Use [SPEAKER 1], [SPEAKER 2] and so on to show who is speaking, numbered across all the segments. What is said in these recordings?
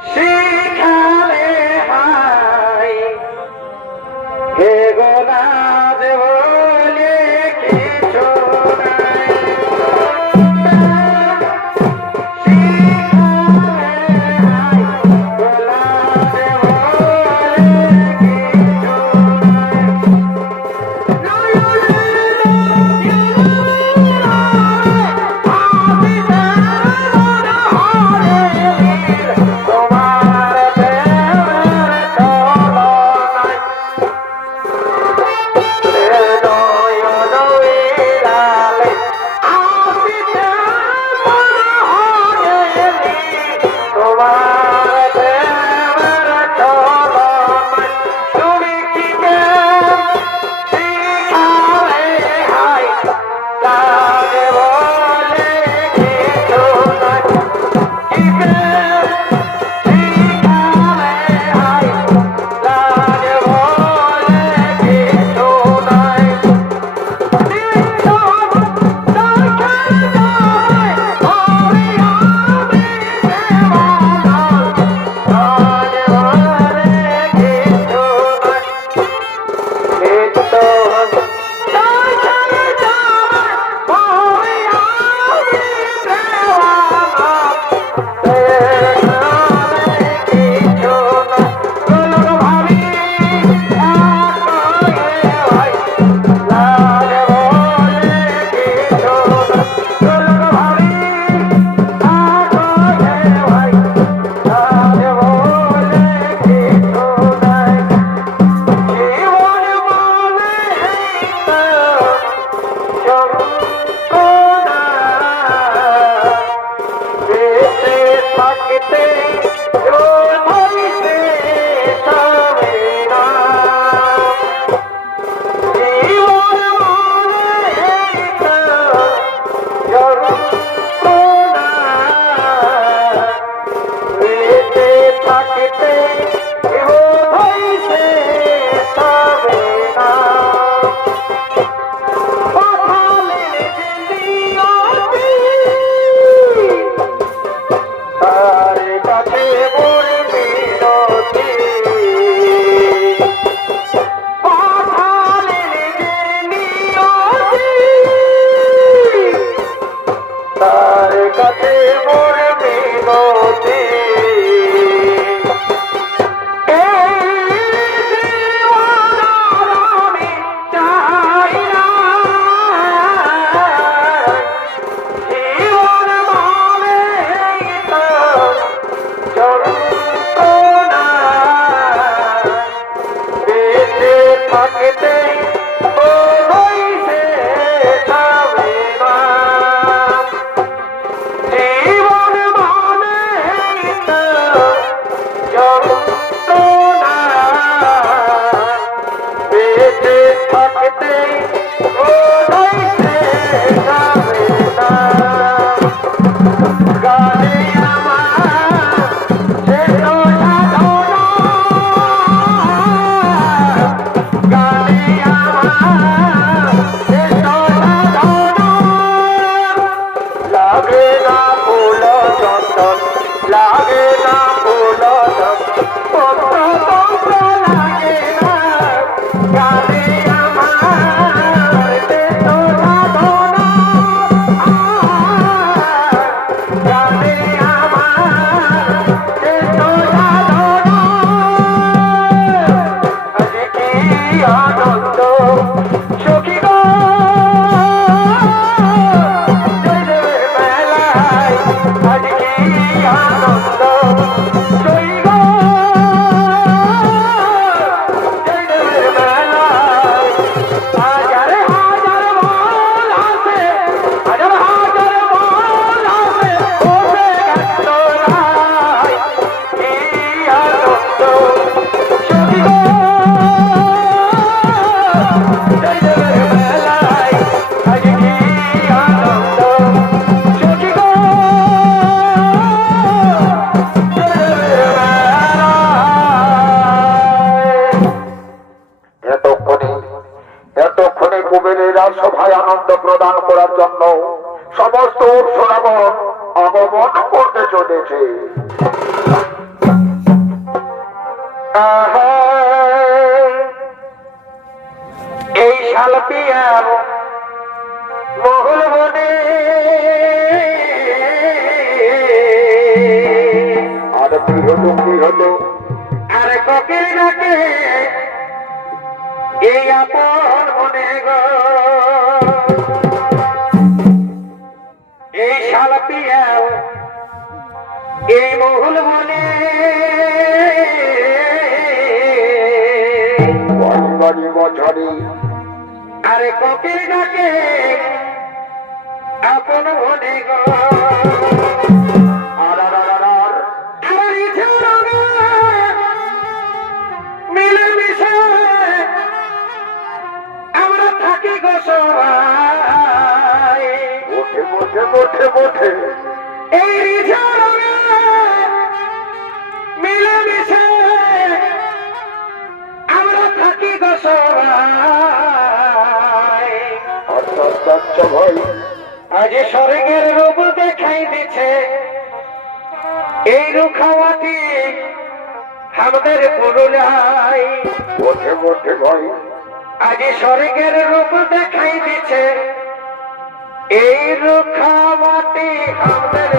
[SPEAKER 1] Hey! Cadê? ঘটেছে এই শালপিয়ার বহুল মনে আর কি হলো কি হলো আর ককে ডাকে এই আপন মনে এই মহুল বনে গরি বছরে আরে কপির ডাকে আপন ভনে গা। আমাদের করুণাই বসে বসে ভাই। আজ স্বর্গের রূপ দেখাই দিছে। এই রুখা মাটি আমাদের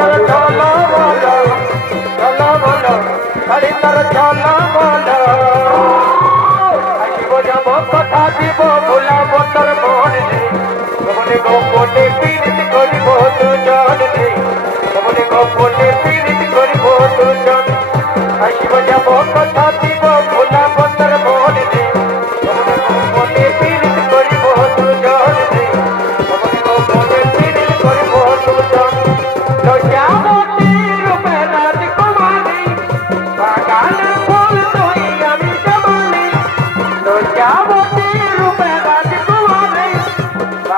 [SPEAKER 1] তার
[SPEAKER 2] ঝোলা বলো ঝোলা বলো খালি তার ঝোলা বলো আসিব যাব, কথা দিব, ভুলাব তোর মনে। তমনে গোপনে পীড়িত করিব তু
[SPEAKER 1] কথা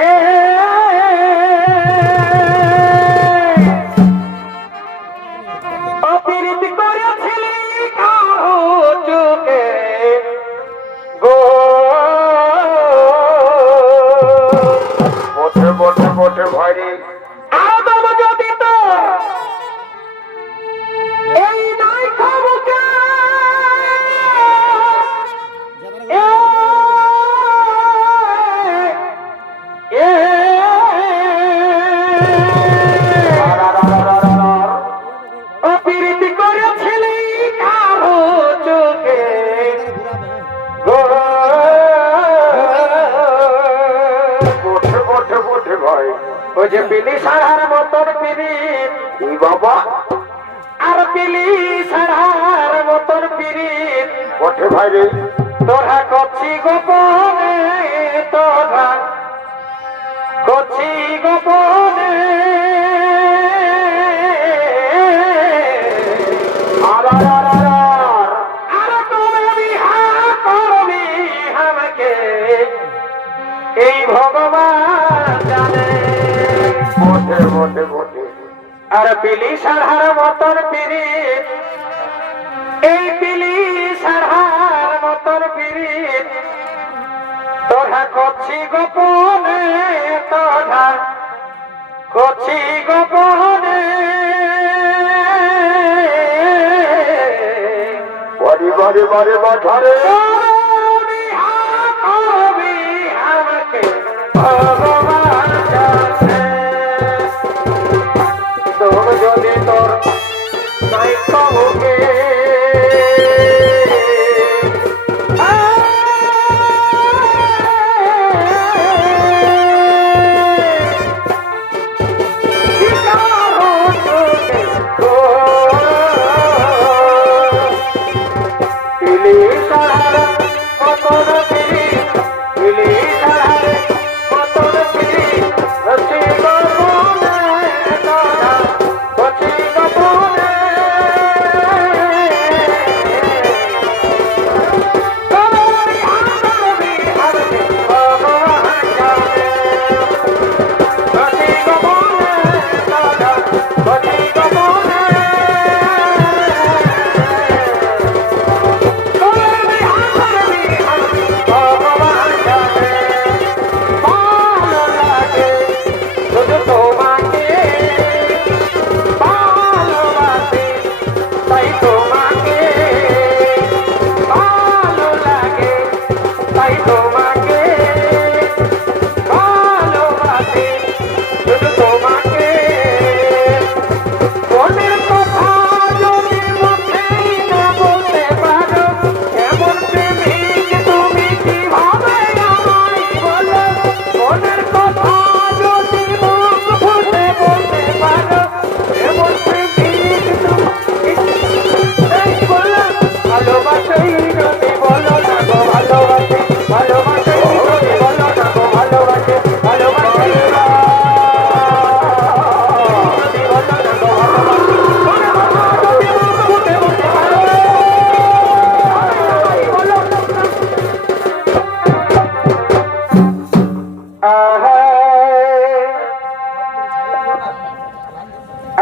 [SPEAKER 2] Yeah. যে পিলি সারার মতন
[SPEAKER 1] পিড়ি বাবা?
[SPEAKER 2] আর পিলি সারার মতন পিড়ি
[SPEAKER 1] ওঠে ভাই রে
[SPEAKER 2] তোরা করছি গোপনে, তোরা করছি গোপন
[SPEAKER 1] আর
[SPEAKER 2] বিলি সারহার মতন বিড়ি। এই বিলি সারহার মতন বিড়ি। তোরা করছি গোপনে তোরা করছি গোপনে।
[SPEAKER 1] পরিবারে বারে বাঠারে
[SPEAKER 2] আমাকে যদি তোর নাই কাউকে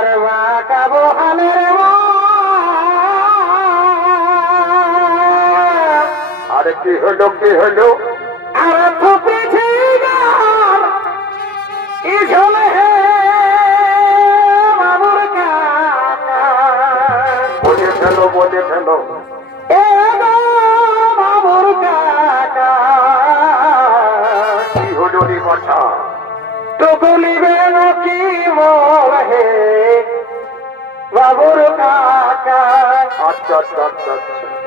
[SPEAKER 1] কারবা কাবো আমের আর
[SPEAKER 2] কি হলো
[SPEAKER 1] কি হলো?
[SPEAKER 2] আচ্ছা চার আচ্ছা।